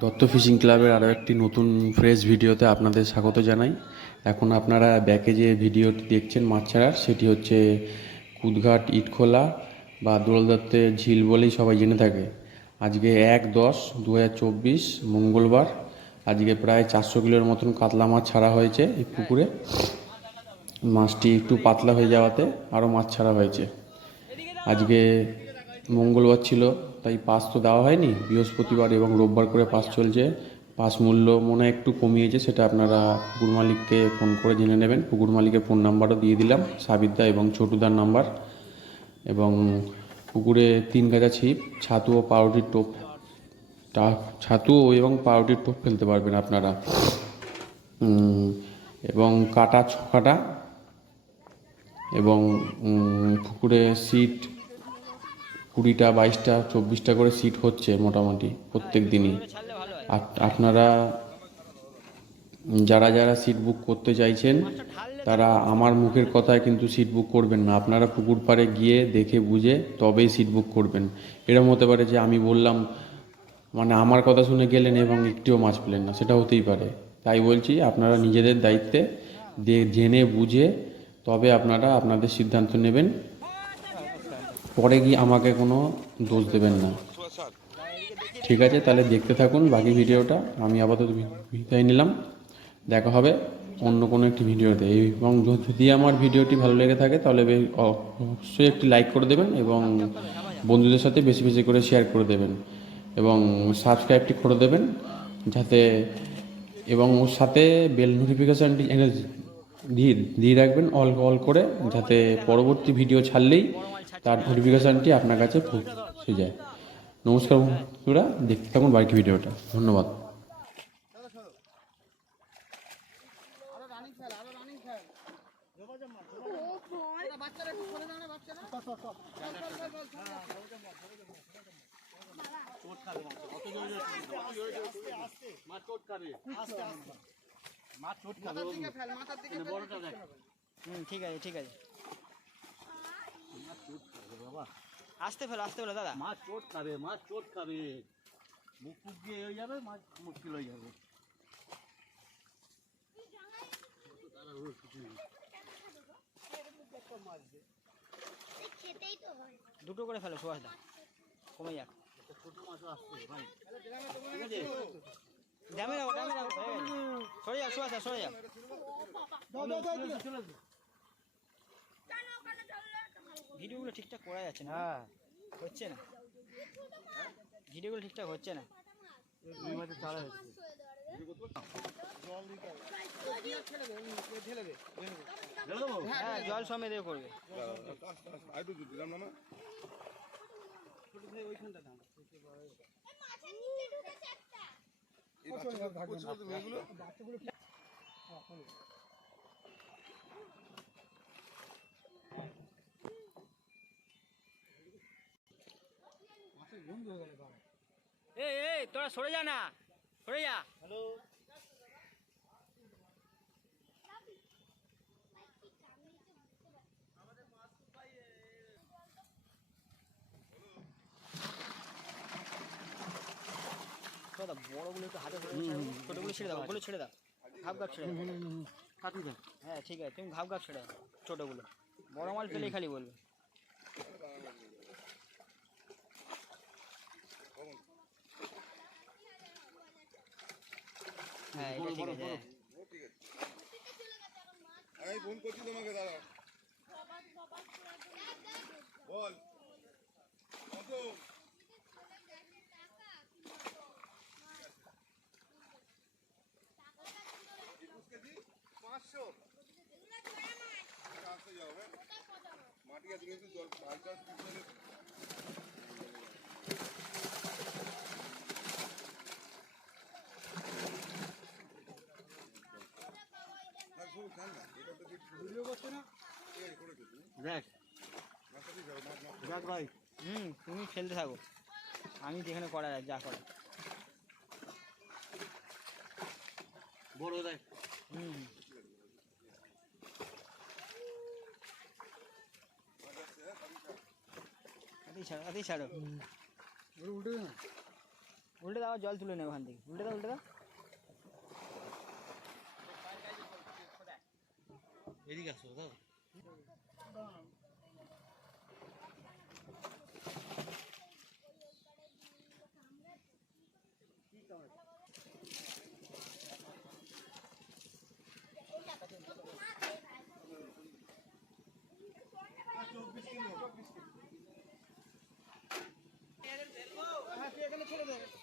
Dutta fishing ক্লাবের আরও একটি নতুন ফ্রেশ ভিডিওতে আপনাদের স্বাগত জানাই। এখন আপনারা ব্যাকে যে ভিডিওটি দেখছেন মাছ ছাড়ার, সেটি হচ্ছে কুদঘাট, ইটখোলা বা দোলদত্তের ঝিল বলেই সবাই জেনে থাকে। আজকে এক দশ দু মঙ্গলবার। আজকে প্রায় চারশো কিলোর মতন কাতলা মাছ ছাড়া হয়েছে এই পুকুরে। মাছটি একটু পাতলা হয়ে যাওয়াতে আরও মাছ ছাড়া হয়েছে। আজকে মঙ্গলবার ছিল, তাই পাস তো দেওয়া হয়নি। বৃহস্পতিবার এবং রোববার করে পাস চলছে। পাস মূল্য মনে একটু কমিয়েছে, সেটা আপনারা পুকুর মালিককে ফোন করে জেনে নেবেন। পুকুর মালিকের ফোন নাম্বারও দিয়ে দিলাম সাবিরদা এবং ছোটুদার নাম্বার। এবং পুকুরে তিন গাছা ছিপ, ছাতু ও পাউরুটির টোপ। ছাতু এবং পাউরুটির টোপ ফেলতে পারবেন আপনারা। এবং কাটা ছ কাটা। এবং পুকুরে সিট কুড়িটা, বাইশটা, চব্বিশটা করে সিট হচ্ছে মোটামুটি প্রত্যেক দিনই। আপ- আপনারা যারা যারা সিট বুক করতে চাইছেন, তারা আমার মুখের কথায় কিন্তু সিট বুক করবেন না। আপনারা পুকুর পাড়ে গিয়ে দেখে বুঝে তবেই সিট বুক করবেন। এরকম হতে পারে যে আমি বললাম মানে আমার কথা শুনে গেলেন এবং একটিও মাছ পেলেন না, সেটা হতেই পারে। তাই বলছি, আপনারা নিজেদের দায়িত্বে জেনে বুঝে তবে আপনারা আপনাদের সিদ্ধান্ত নেবেন। পরে গিয়ে আমাকে কোনো দোষ দেবেন না। ঠিক আছে, তাহলে দেখতে থাকুন বাকি ভিডিওটা। আমি আপাতত বিদায় নিলাম। দেখা হবে অন্য কোনো একটি ভিডিওতে। এবং যদি আমার ভিডিওটি ভালো লেগে থাকে, তাহলে অবশ্যই একটি লাইক করে দেবেন এবং বন্ধুদের সাথে বেশি বেশি করে শেয়ার করে দেবেন এবং সাবস্ক্রাইবটি করে দেবেন যাতে এবং ওর সাথে বেল নোটিফিকেশানটি দিয়ে দিয়ে রাখবেন অল অল করে যাতে পরবর্তী ভিডিও ছাড়লেই তার নোটিফিকেশানটি আপনার কাছে পৌঁছে যায়। নমস্কার বন্ধুরা দেখতে থাকুন বাকি ভিডিওটা। ধন্যবাদ। হুম ঠিক আছে ঠিক আছে। আসতে ফেলো আসতে ফেলো দাদা। মাছ চোট খাবে মাছ চোট খাবে। মুখ ফুক দিয়ে হয়ে যাবে মাছ মুশকিল হয়ে যাবে। দুটো করে ফেলো সুভাষ দা। কমে যাক। ছোট মাছ আসছে ভাই ড্যামে রাখো ড্যামে রাখো সরে যাও। সুভাষ দা সরে যাও ভিডিওগুলো ঠিকঠাক করা যাচ্ছে না হ্যাঁ। হচ্ছে না। ভিডিওগুলো ঠিকঠাক হচ্ছে না। দুই মাসে চারা হচ্ছে হ্যাঁ জল সমেত করবে মাছের নিচে ঢুকেছে একটা এই এই তোরা সরে যা না। সরে যা। দাদা বড়গুলো একটু হাতে ধরে ছোটগুলো ছেড়ে দাও ওগুলো ছেড়ে দাও। ঘাপ ঘাপ ছেড়ে কাটি হ্যাঁ ঠিক আছে তুমি ঘাপ ঘাপ ছেড়ে দাও ছোটগুলো। বড় মাল পেলেই খালি বলবে। হ্যাঁ এটা ঠিক আছে। আমি ফোন করছি তোমাকে দাঁড়া বল। কত? পাঁচশো। আসতে যাও হ্যাঁ। মাটি আছে কিন্তু জল বাই চান্স ভিডিও করছে না এ করেছ তুমি দেখ। দেখ ভাই। হুম তুমি খেলতে থাকো। আমি যেখানে করা যায় যা করা। বড় দেখ। হুম। ছাড়ো ছাড়ো। উল্টে না? উল্টে দাও জল তুলে নে ওখান থেকে। উল্টে দাও উল্টে দাও। এদিকে আসো দাও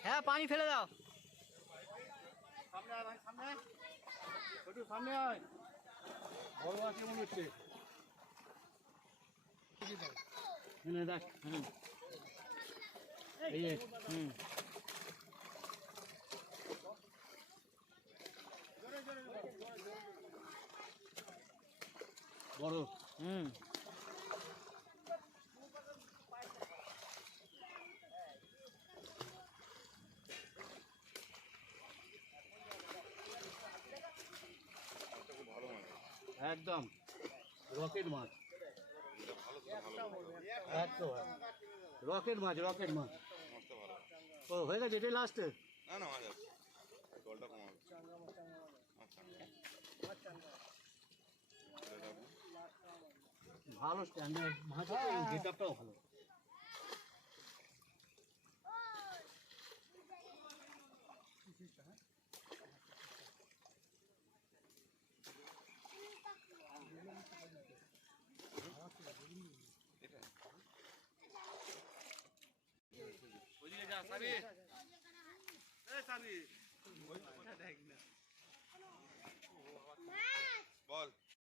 হ্যাঁ পানি ফেলে দাও। সামনে সামনে সামনে আয়। বড়। আছে মনে হচ্ছে দেখ হুম এই হুম বড় হুম। একদম। রকেট মাছ। একদম রকেট মাছ রকেট মাছ। ও হয়ে গেছে এটাই লাস্টে না না মাছ আছে জলটা কমাবে। ছেড়ে দাও। ভালো স্ট্যান্ডার্ড মাছ গেটআপটাও ভালো। সাবি এ সাবি